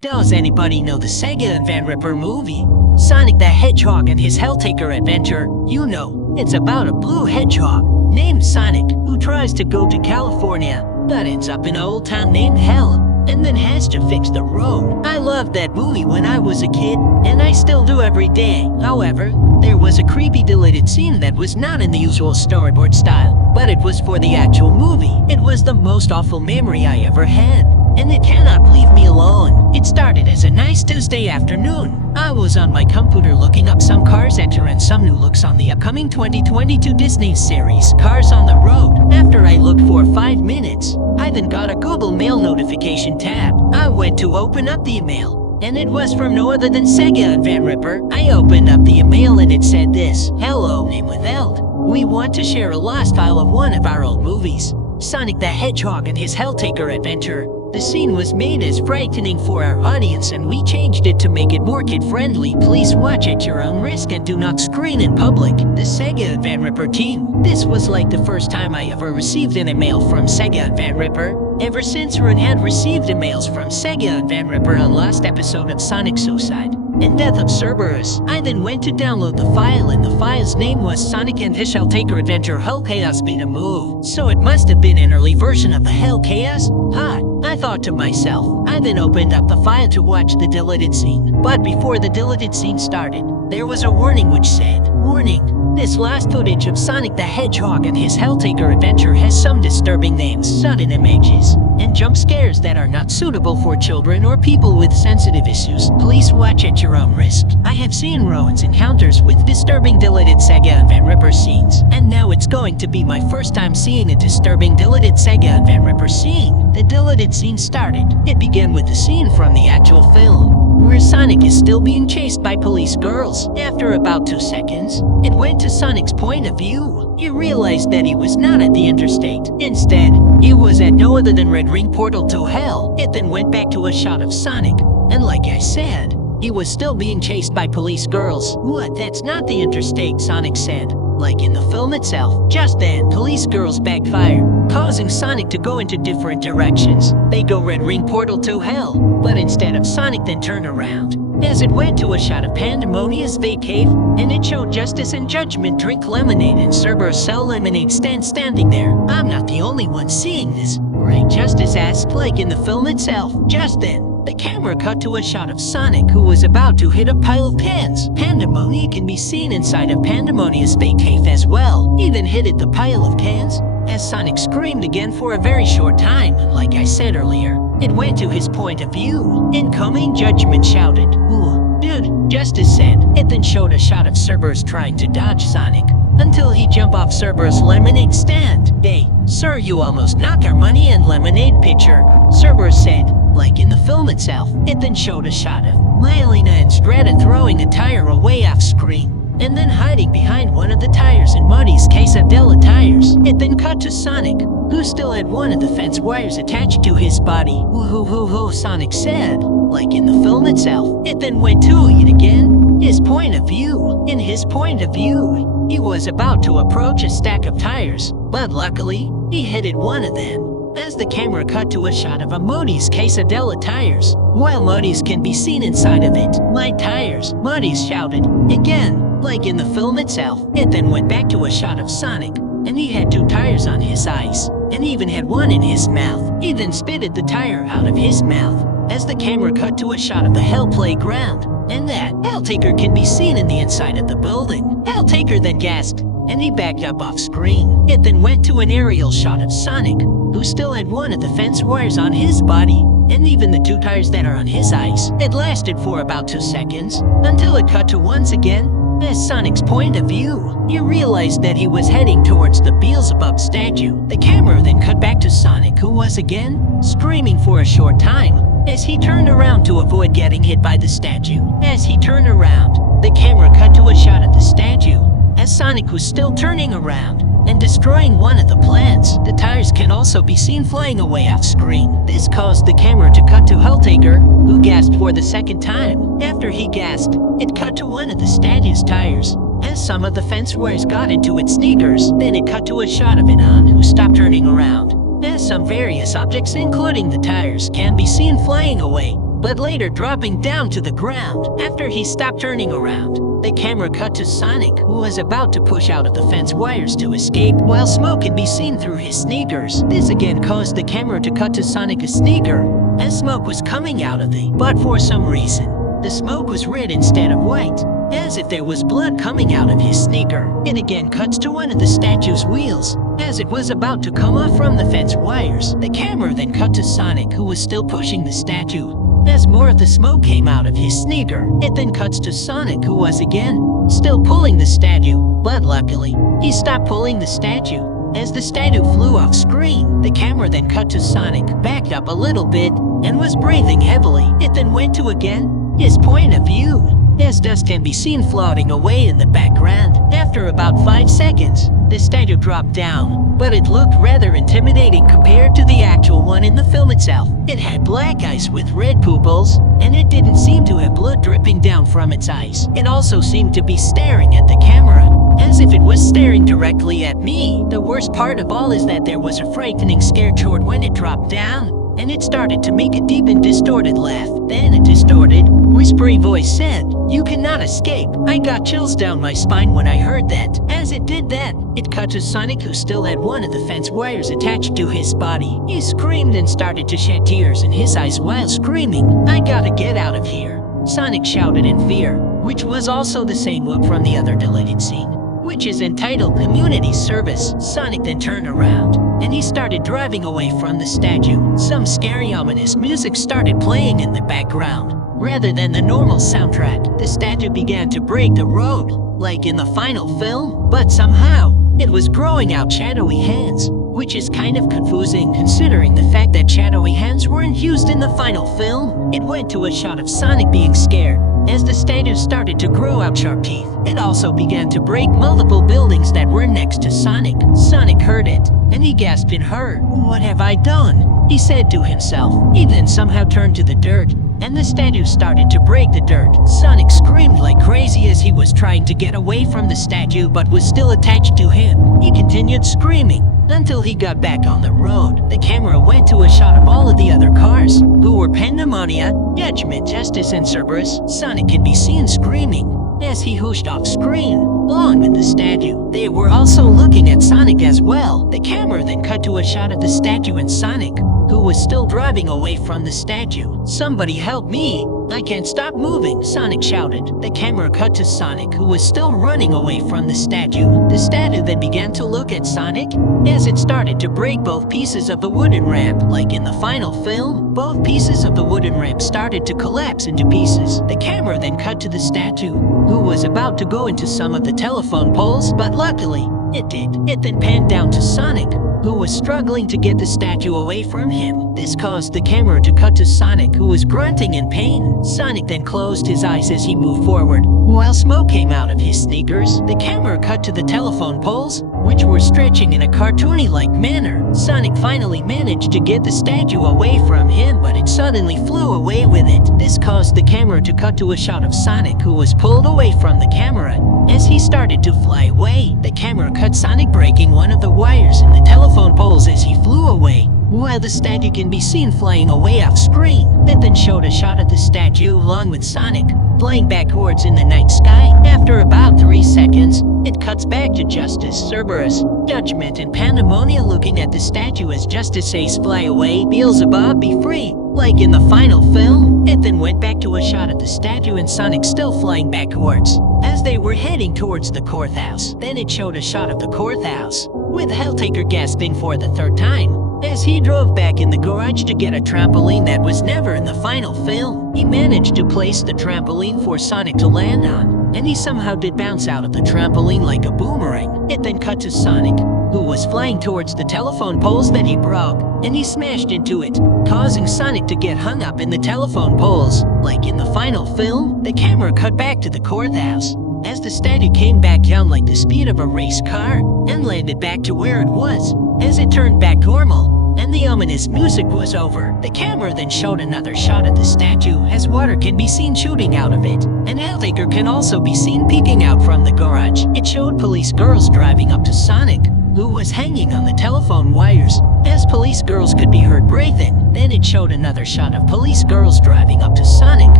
Does anybody know the Sega and Van Ripper movie? Sonic the Hedgehog and his Helltaker adventure. You know, it's about a blue hedgehog named Sonic who tries to go to California, but ends up in an old town named Hell, and then has to fix the road. I loved that movie when I was a kid, and I still do every day. However, there was a creepy deleted scene that was not in the usual storyboard style, but it was for the actual movie. It was the most awful memory I ever had, and it cannot leave me alone. It started as a nice Tuesday afternoon. I was on my computer looking up some Cars enter and some new looks on the upcoming 2022 Disney series, Cars on the Road. After I looked for 5 minutes, I then got a Google Mail notification tab. I went to open up the email, and it was from no other than Sega and Van Ripper. I opened up the email and it said this: "Hello, name withheld. We want to share a lost file of one of our old movies, Sonic the Hedgehog and his Helltaker adventure. The scene was made as frightening for our audience and we changed it to make it more kid-friendly. Please watch at your own risk and do not screen in public." The Sega and Van Ripper team. This was like the first time I ever received an email from Sega and Van Ripper. Ever since Ron had received emails from Sega and Van Ripper on last episode of Sonic Suicide and Death of Cerberus, I then went to download the file, and the file's name was Sonic and his Helltaker Adventure Hell Chaos Beta Move. So it must have been an early version of the Hell Chaos? Hot, I thought to myself. I then opened up the file to watch the deleted scene. But before the deleted scene started, there was a warning which said, "Warning, this last footage of Sonic the Hedgehog and his Helltaker adventure has some disturbing names, sudden images, and jump scares that are not suitable for children or people with sensitive issues. Please watch at your own risk." I have seen Rowan's encounters with disturbing deleted Sega and Van Ripper scenes, and now it's going to be my first time seeing a disturbing deleted Sega and Van Ripper scene. The deleted scene started. It began with the scene from the actual film, where Sonic is still being chased by police girls. After about 2 seconds, it went to Sonic's point of view. He realized that he was not at the interstate. Instead, he was at no other than Red Ring Portal to Hell. It then went back to a shot of Sonic, and like I said, he was still being chased by police girls. "What? That's not the interstate," Sonic said, like in the film itself. Just then, police girls backfire, causing Sonic to go into different directions. They go Red Ring Portal to Hell, but instead of Sonic then turn around, as it went to a shot of Pandemonia's Bay Cave, and it showed Justice and Judgment drink lemonade and Cerberus sell lemonade standing there. I'm not the only one seeing this, right? Justice asked, like in the film itself. Just then, the camera cut to a shot of Sonic, who was about to hit a pile of pans. Pandemonia can be seen inside of Pandemonia's Bay Cave as well. He then hit the pile of cans, as Sonic screamed again for a very short time. Like I said earlier, it went to his point of view. "Incoming," Judgment shouted. "Ooh, dude," Justice said. It then showed a shot of Cerberus trying to dodge Sonic, until he jumped off Cerberus' lemonade stand. "Hey, sir, you almost knocked our money and lemonade pitcher," Cerberus said, like in the film itself. It then showed a shot of Mylena and Strata throwing a tire away off screen, and then hiding behind one of the tires in Muddy's Quesadilla tires. It then cut to Sonic, who still had one of the fence wires attached to his body. "Woo-hoo-hoo-hoo," Sonic said, like in the film itself. It then went to it again, his point of view. In his point of view, he was about to approach a stack of tires, but luckily, he hit one of them, as the camera cut to a shot of a Muddy's Quesadilla tires. While Muddy's can be seen inside of it. "My tires," Muddy's shouted, again, like in the film itself. It then went back to a shot of Sonic, and he had 2 tires on his eyes, and even had one in his mouth. He then spitted the tire out of his mouth, as the camera cut to a shot of the Hell Playground, and that Helltaker can be seen in the inside of the building. Helltaker then gasped, and he backed up off screen. It then went to an aerial shot of Sonic, who still had one of the fence wires on his body, and even the 2 tires that are on his eyes. It lasted for about 2 seconds, until it cut to once again, as Sonic's point of view. He realized that he was heading towards the Beelzebub statue. The camera then cut back to Sonic, who was again screaming for a short time, as he turned around to avoid getting hit by the statue. As he turned around, the camera cut to a shot of the statue, as Sonic was still turning around and destroying one of the plants. The tires can also be seen flying away off screen. This caused the camera to cut to Helltaker, who gasped for the second time. After he gasped, it cut to one of the statue's tires, as some of the fence wires got into its sneakers. Then it cut to a shot of Inon, who stopped turning around, as some various objects, including the tires, can be seen flying away. but later dropping down to the ground. After he stopped turning around, the camera cut to Sonic, who was about to push out of the fence wires to escape, while smoke could be seen through his sneakers. This again caused the camera to cut to Sonic's sneaker, as smoke was coming out of it. But for some reason, the smoke was red instead of white, as if there was blood coming out of his sneaker. It again cuts to one of the statue's wheels, as it was about to come off from the fence wires. The camera then cut to Sonic, who was still pushing the statue, as more of the smoke came out of his sneaker. It then cuts to Sonic, who was again still pulling the statue, but luckily, he stopped pulling the statue, as the statue flew off screen. The camera then cut to Sonic, backed up a little bit, and was breathing heavily. It then went to again his point of view, as dust can be seen floating away in the background. After about 5 seconds, the statue dropped down, but it looked rather intimidating compared to the actual one in the film itself. It had black eyes with red pupils, and it didn't seem to have blood dripping down from its eyes. It also seemed to be staring at the camera, as if it was staring directly at me. The worst part of all is that there was a frightening scare toward when it dropped down, and it started to make a deep and distorted laugh. Then a distorted, whispery voice said, "You cannot escape." I got chills down my spine when I heard that. As it did that, it cut to Sonic, who still had one of the fence wires attached to his body. He screamed and started to shed tears in his eyes while screaming, "I gotta get out of here," Sonic shouted in fear, which was also the same look from the other deleted scene, which is entitled Community Service. Sonic then turned around, and he started driving away from the statue. Some scary ominous music started playing in the background. Rather than the normal soundtrack, the statue began to break the road, like in the final film, but somehow, it was growing out shadowy hands, which is kind of confusing considering the fact that shadowy hands weren't used in the final film. It went to a shot of Sonic being scared, as the statue started to grow out sharp teeth. It also began to break multiple buildings that were next to Sonic. Sonic heard it, and he gasped in horror. "What have I done?" he said to himself. He then somehow turned to the dirt, and the statue started to break the dirt. Sonic screamed like crazy as he was trying to get away from the statue but was still attached to him. He continued screaming until he got back on the road. The camera went to a shot of all of the other cars, who were Pandemonia, Judgment, Justice, and Cerberus. Sonic can be seen screaming as he whooshed off screen, along with the statue. They were also looking at Sonic as well. The camera then cut to a shot of the statue and Sonic, who was still driving away from the statue. "Somebody help me! I can't stop moving," Sonic shouted. The camera cut to Sonic, who was still running away from the statue. The statue then began to look at Sonic, as it started to break both pieces of the wooden ramp. Like in the final film, both pieces of the wooden ramp started to collapse into pieces. The camera then cut to the statue, who was about to go into some of the telephone poles, but luckily, it did. It then panned down to Sonic, who was struggling to get the statue away from him. This caused the camera to cut to Sonic, who was grunting in pain. Sonic then closed his eyes as he moved forward, while smoke came out of his sneakers. The camera cut to the telephone poles, which were stretching in a cartoony-like manner. Sonic finally managed to get the statue away from him, but it suddenly flew away with it. This caused the camera to cut to a shot of Sonic, who was pulled away from the camera as he started to fly away. The camera cut Sonic breaking one of the wires in the telephone poles as he flew away, while the statue can be seen flying away off screen. It then showed a shot of the statue along with Sonic, flying backwards in the night sky. After about 3 seconds, it cuts back to Justice, Cerberus, Judgment, and Pandemonia looking at the statue as Justice says, "Fly away, Beelzebub, be free," like in the final film. It then went back to a shot of the statue and Sonic still flying backwards, as they were heading towards the courthouse. Then it showed a shot of the courthouse, with Helltaker gasping for the 3rd time, as he drove back in the garage to get a trampoline that was never in the final film. He managed to place the trampoline for Sonic to land on, and he somehow did bounce out of the trampoline like a boomerang. It then cut to Sonic, who was flying towards the telephone poles that he broke, and he smashed into it, causing Sonic to get hung up in the telephone poles. Like in the final film, the camera cut back to the courthouse, as the statue came back down like the speed of a race car, and landed back to where it was, as it turned back normal, and the ominous music was over. The camera then showed another shot of the statue, as water can be seen shooting out of it, and Helltaker can also be seen peeking out from the garage. It showed police girls driving up to Sonic, who was hanging on the telephone wires, as police girls could be heard breathing. Then it showed another shot of police girls driving up to Sonic.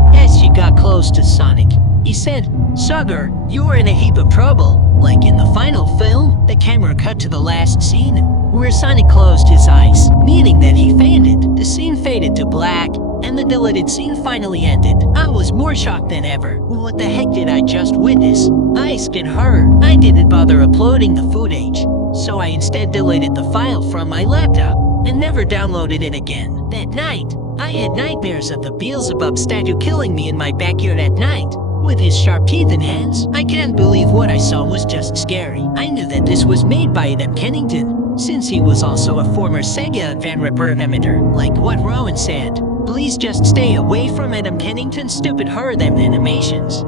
As she got close to Sonic, he said, "Sugar, you are in a heap of trouble." Like in the final film, the camera cut to the last scene, where Sonic closed his eyes, meaning that he fainted. The scene faded to black, and the deleted scene finally ended. I was more shocked than ever. What the heck did I just witness? I asked her. I didn't bother uploading the footage, so I instead deleted the file from my laptop and never downloaded it again. That night, I had nightmares of the Beelzebub statue killing me in my backyard at night with his sharp teeth and hands. I can't believe what I saw was just scary. I knew that this was made by Adam Kennington, since he was also a former Sega and Van Ripper animator. Like what Rowan said, please just stay away from Adam Kennington's stupid horror them animations.